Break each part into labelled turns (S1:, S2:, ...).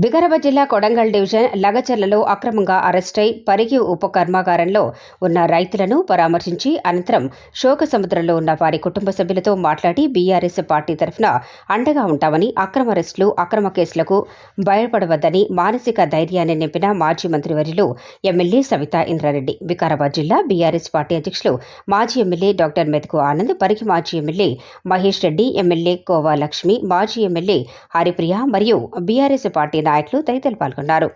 S1: వికారాబాద్ జిల్లా కొడంగల్ డివిజన్ లగచర్లలో అక్రమంగా అరెస్టై పరిగి ఉప కర్మాగారంలో ఉన్న రైతులను పరామర్శించి అనంతరం శోక సముద్రంలో ఉన్న వారి కుటుంబ సభ్యులతో మాట్లాడి బీఆర్ఎస్ పార్టీ తరఫున అండగా ఉంటామని అక్రమ అరెస్టులు అక్రమ కేసులకు భయపడవద్దని మానసిక ధైర్యాన్ని నింపిన మాజీ మంత్రివర్యులు ఎమ్మెల్యే సవితా ఇంద్రారెడ్డి. వికారాబాద్ జిల్లా బీఆర్ఎస్ పార్టీ అధ్యక్షులు మాజీ ఎమ్మెల్యే డాక్టర్ మెతుకు ఆనంద్ పరిగి మాజీ ఎమ్మెల్యే మహేష్ రెడ్డి ఎమ్మెల్యే కోవా లక్ష్మి మాజీ ఎమ్మెల్యే హరిప్రియ మరియు బీఆర్ఎస్ పార్టీ నాయకులు తదితరులు పాల్గొన్నారు.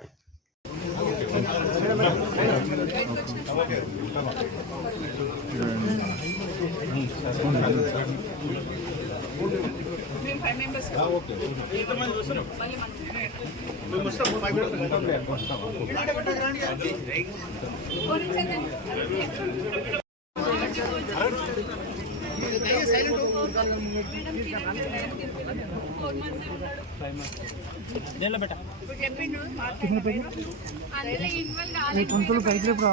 S2: పంతులు పైకి లేపు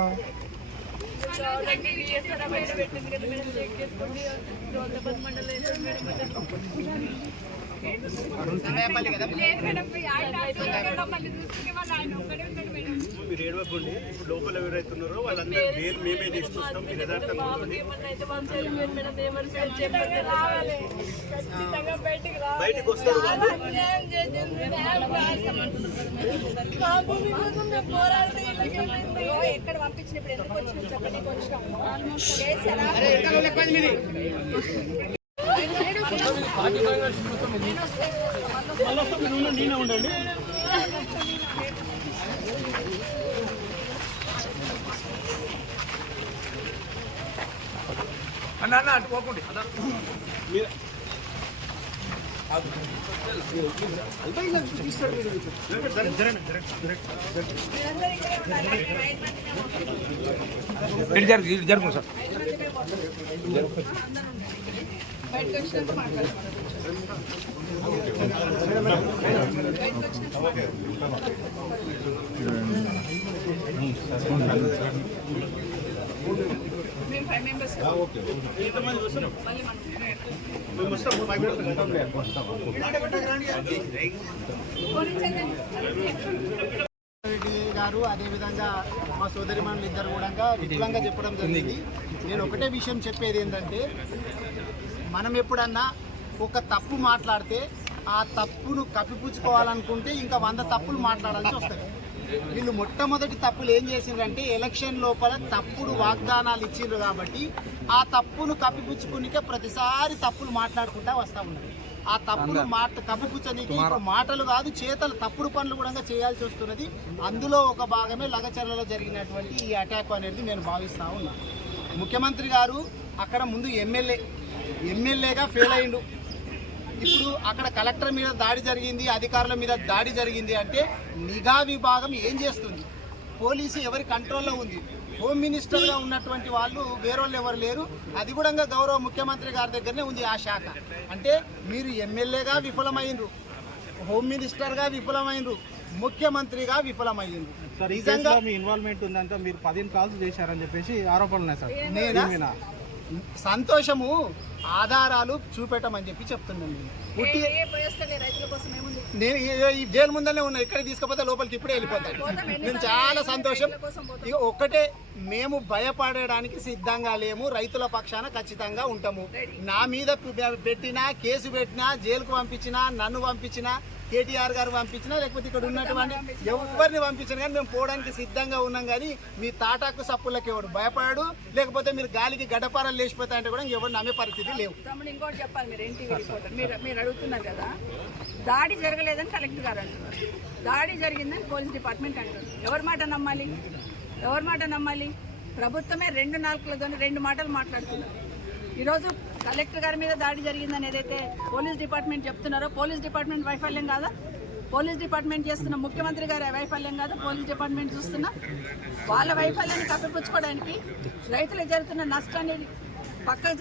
S2: మండలం
S3: మీరు ఏడవకండి. ఇప్పుడు లోపల ఎవరైతున్నారో వాళ్ళందరూ బెయిల్ మేమే తీసుకొస్తాం. మీరు యథార్థంగా. బయటికి వస్తారు
S4: ఎక్కడ పంపించినప్పుడు ఎందుకు వచ్చిన చెప్పడానికి వచ్చినాము చేశారా?
S3: నేనే ఉండండి
S2: అన్న అన్న అటు పోకండి ఇటు జరుగు జరుగుతుంది సార్.
S4: మేము ఫైవ్ మెంబర్స్
S5: రెడ్డి గారు అదేవిధంగా మా సోదరిమణులు ఇద్దరు కూడా విపులంగా చెప్పడం జరిగింది. నేను ఒకటే విషయం చెప్పేది ఏంటంటే మనం ఎప్పుడన్నా ఒక తప్పు మాట్లాడితే ఆ తప్పును కప్పిపుచ్చుకోవాలనుకుంటే ఇంకా వంద తప్పులు మాట్లాడాల్సి వస్తుంది. వీళ్ళు మొట్టమొదటి తప్పులు ఏం చేసిండ్రంటే ఎలక్షన్ లోపల తప్పుడు వాగ్దానాలు ఇచ్చిండ్రు కాబట్టి ఆ తప్పును కప్పిపుచ్చుకునికే ప్రతిసారి తప్పులు మాట్లాడుకుంటా వస్తూ ఉన్నారు. ఆ తప్పును మాట కప్పిపుచ్చనీకి మాటలు కాదు చేతలు తప్పుడు పనులు కూడా చేయాల్సి వస్తున్నది. అందులో ఒక భాగమే లగచర్లలో జరిగినటువంటి ఈ అటాక్ అనేది నేను భావిస్తా ఉన్నా. ముఖ్యమంత్రి గారు అక్కడ ముందు ఎమ్మెల్యే ఎమ్మెల్యేగా ఫెయిల్ అయిండు. ఇప్పుడు అక్కడ కలెక్టర్ మీద దాడి జరిగింది అధికారుల మీద దాడి జరిగింది అంటే నిఘా విభాగం ఏం చేస్తుంది? పోలీసు ఎవరి కంట్రోల్లో ఉంది? హోమ్ మినిస్టర్గా ఉన్నటువంటి వాళ్ళు వేరేళ్ళు ఎవరు లేరు? అది కూడా గౌరవ ముఖ్యమంత్రి గారి దగ్గరనే ఉంది ఆ శాఖ. అంటే మీరు ఎమ్మెల్యేగా విఫలమైనరు హోమ్ మినిస్టర్గా విఫలమైనరు ముఖ్యమంత్రిగా
S6: ఈ
S5: నిజంగా
S6: మీ ఇన్వాల్వ్మెంట్ ఉందంటే మీరు పదిహేను కాల్స్ చేశారని చెప్పేసి ఆరోపణలు ఉన్నాయి సార్.
S5: సంతోషము? ఆధారాలు చూపెట్టమని చెప్పి చెప్తున్నాను నేను. పుట్టి నేను ఈ- జైలు ముందనే ఉన్నా ఇక్కడ తీసుకపోతే లోపలికి ఇప్పుడే వెళ్ళిపోతాను నేను చాలా సంతోషం. ఇక ఒక్కటే మేము భయపడడానికి సిద్ధంగా లేము రైతుల పక్షాన ఖచ్చితంగా ఉంటాము. నా మీద పెట్టినా కేసు పెట్టినా జైలుకు పంపించినా నన్ను పంపించినా కేటీఆర్ గారు పంపించినా లేకపోతే ఇక్కడ ఉన్నటువంటి ఎవరిని పంపించినా కానీ మేము పోవడానికి సిద్ధంగా ఉన్నాం కానీ మీ తాటాకు సప్పులకి ఎవడు భయపడాడు లేకపోతే మీరు గాలికి గడపారాలు లేచిపోతా అంటే కూడా ఎవరు నమ్మే పరిస్థితి లేవు.
S4: తమ్ముడు ఇంకోటి చెప్పాలి మీరు ఎన్టీవీ రిపోర్టర్. మీరు మీరు అడుగుతున్నారు కదా దాడి జరగలేదని కలెక్టర్ గారు అంటున్నారు. దాడి జరిగిందని పోలీస్ డిపార్ట్మెంట్ అంటారు ఎవరి మాట నమ్మాలి? ఎవరి మాట నమ్మాలి? ప్రభుత్వమే రెండు నాలుగులతో రెండు మాటలు మాట్లాడుతున్నారు. ఈరోజు కలెక్టర్ గారి మీద దాడి జరిగిందని ఏదైతే పోలీస్ డిపార్ట్మెంట్ చెప్తున్నారో పోలీస్ డిపార్ట్మెంట్ వైఫల్యం కాదా? పోలీస్ డిపార్ట్మెంట్ చేస్తున్న ముఖ్యమంత్రి గారి వైఫల్యం కాదు? పోలీస్ డిపార్ట్మెంట్ చూస్తున్నా? వాళ్ళ వైఫల్యాన్ని కప్పిపుచ్చుకోవడానికి రైతులు జరుగుతున్న నష్టాన్ని పక్కకు